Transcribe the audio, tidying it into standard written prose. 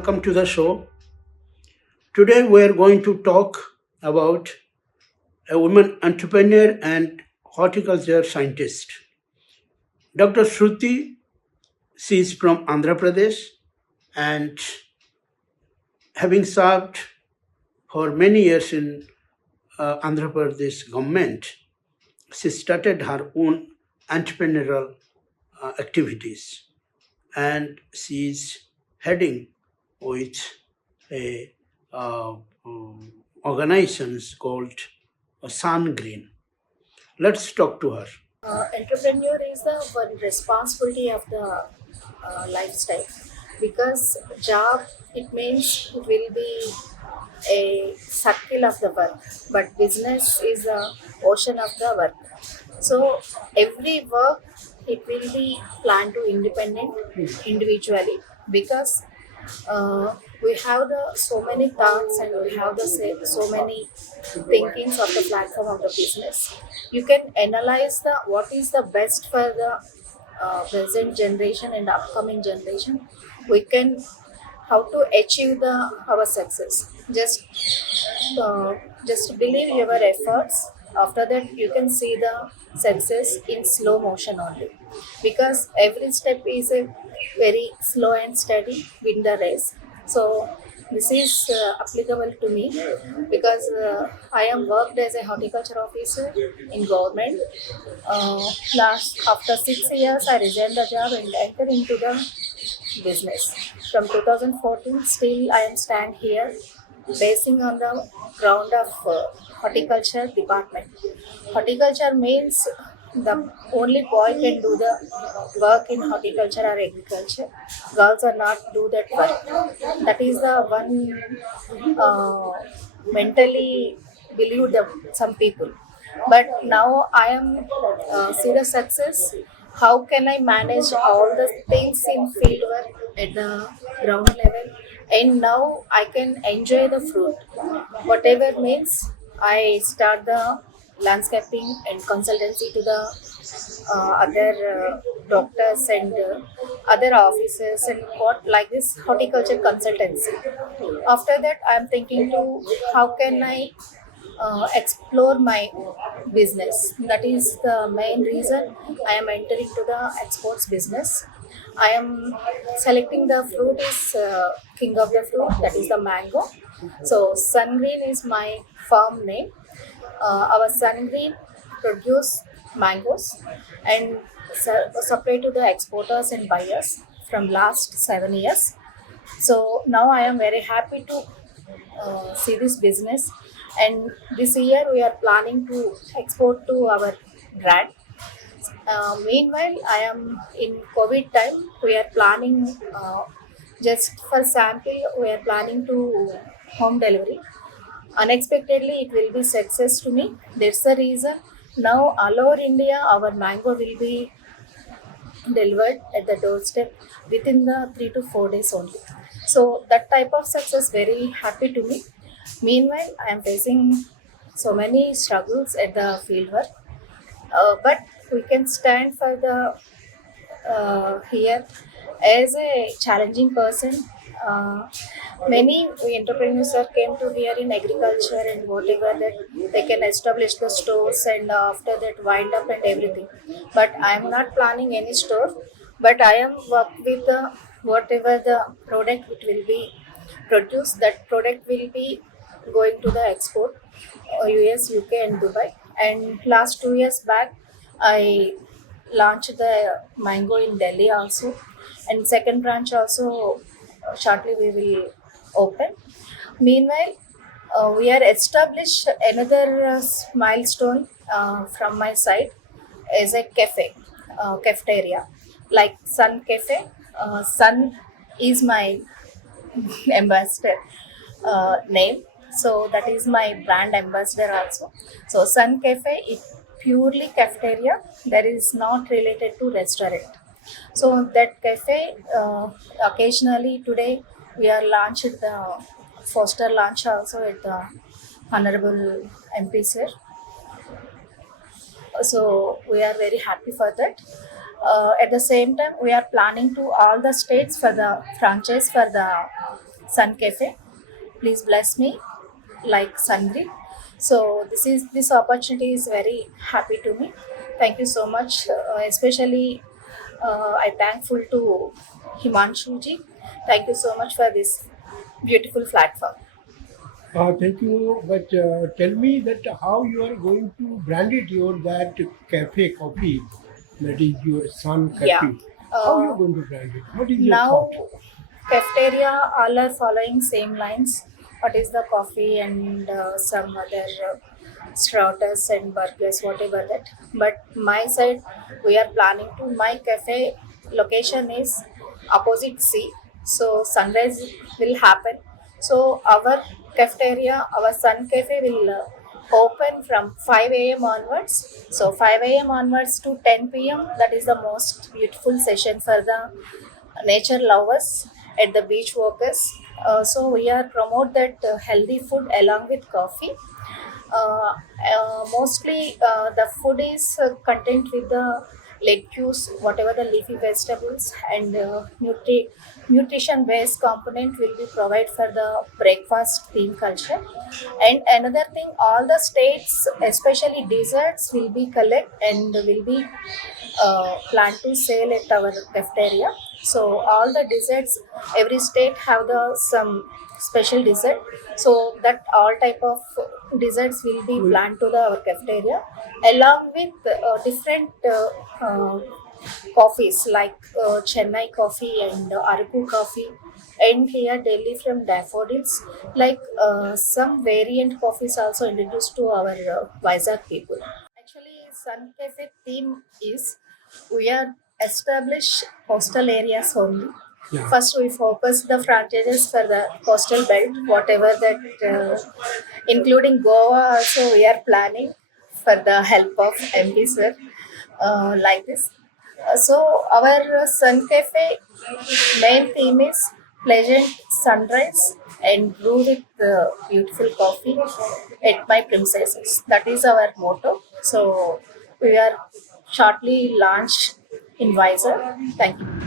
welcome to the show. Today we are going to talk about a woman entrepreneur and horticulture scientist. Dr. Shruti, she is from Andhra Pradesh and having served for many years in Andhra Pradesh government, she started her own entrepreneurial activities and she is heading with a organizations called Sun Green. Let's talk to her. Entrepreneur is the one responsibility of the lifestyle because job it means it will be a circle of the work, but business is a ocean of the work. So every work it will be planned to independent individually because we have the so many thoughts and we have the so many thinkings of the platform of the business. You can analyze the what is the best for the present generation and upcoming generation. We can how to achieve the our success. Just believe your efforts. After that, you can see the success in slow motion only, because every step is a very slow and steady win the race. So this is applicable to me because I am worked as a horticulture officer in government. Last after 6 years, I resigned the job and entered into the business. From 2014, still I am stand here, basing on the ground of horticulture department. Horticulture means the only boy can do the work in horticulture or agriculture. Girls are not do that work. That is the one mentally believe the some people. But now I am see the success. How can I manage all the things in field work at the ground level? And now I can enjoy the fruit. Whatever means, I start the landscaping and consultancy to the other doctors and other officers and what like this horticulture consultancy. After that, I'm thinking to how can I explore my business. That is the main reason I am entering to the exports business. I am selecting the fruit is king of the fruit, that is the mango. So Sungreen is my farm name. Our Sungreen produce mangoes and supply to the exporters and buyers from last 7 years. So now I am very happy to see this business, and this year we are planning to export to our brand. Meanwhile, I am in COVID time. We are planning just for sample. We are planning to home delivery. Unexpectedly, it will be success to me. That's the reason. Now, all over India, our mango will be delivered at the doorstep within the 3 to 4 days only. So that type of success very happy to me. Meanwhile, I am facing so many struggles at the fieldwork, but we can stand for the here as a challenging person. Uh, Many entrepreneurs are came to here in agriculture and whatever that they can establish the stores and after that wind up and everything. But I am not planning any store, but I am work with the whatever the product it will be produced. That product will be going to the export, US, UK, and Dubai. And last 2 years back, I launched the mango in Delhi also, and second branch also shortly we will open. Meanwhile, we are established another milestone from my side as a cafe, cafeteria, like Sun Cafe. Sun is my ambassador name, so that is my brand ambassador also. So Sun Cafe is purely cafeteria. That is not related to restaurant. So that cafe, occasionally today we are launched the Foster launch also at the Honorable MP sir. So we are very happy for that. At the same time, we are planning to all the states for the franchise for the Sun Cafe. Please bless me like Sangri. So this opportunity is very happy to me. Thank you so much. Especially, I thankful to Himanshu ji. Thank you so much for this beautiful platform. Thank you. But tell me that how you are going to brand it your that cafe coffee, that is your Sun Yeah. Cafe. How you are Uh, going to brand it? What is your Now, thought? cafeteria all are following same lines. What is the coffee and some other starters and burgers, whatever that. But my side, we are planning to my cafe location is opposite sea, so sunrise will happen. So our cafeteria, our Sun Cafe will open from 5 a.m. onwards. So 5 a.m. onwards to 10 p.m. That is the most beautiful session for the nature lovers at the beach walkers. So we are promote that healthy food along with coffee. Mostly the food is content with the lettuce, whatever the leafy vegetables and nutrition based component will be provided for the breakfast theme culture. And another thing, all the states, especially desserts, will be collect and will be plan to sell at our cafeteria. So all the desserts, every state have the some special dessert. So that all type of desserts will be planned to the our cafeteria, along with different coffees like Chennai coffee and Araku coffee. And here Delhi from daffodils, like some variant coffees also introduced to our Vizag people. Actually, Sun Cafe theme is we are established coastal areas only. Yeah. First, we focus the franchises for the coastal belt, whatever that, including Goa. Also, we are planning for the help of MP sir, like this. So, our Sun Cafe main theme is pleasant sunrise and brew with beautiful coffee at my premises. That is our motto. So we are shortly launched in Visor. Thank you.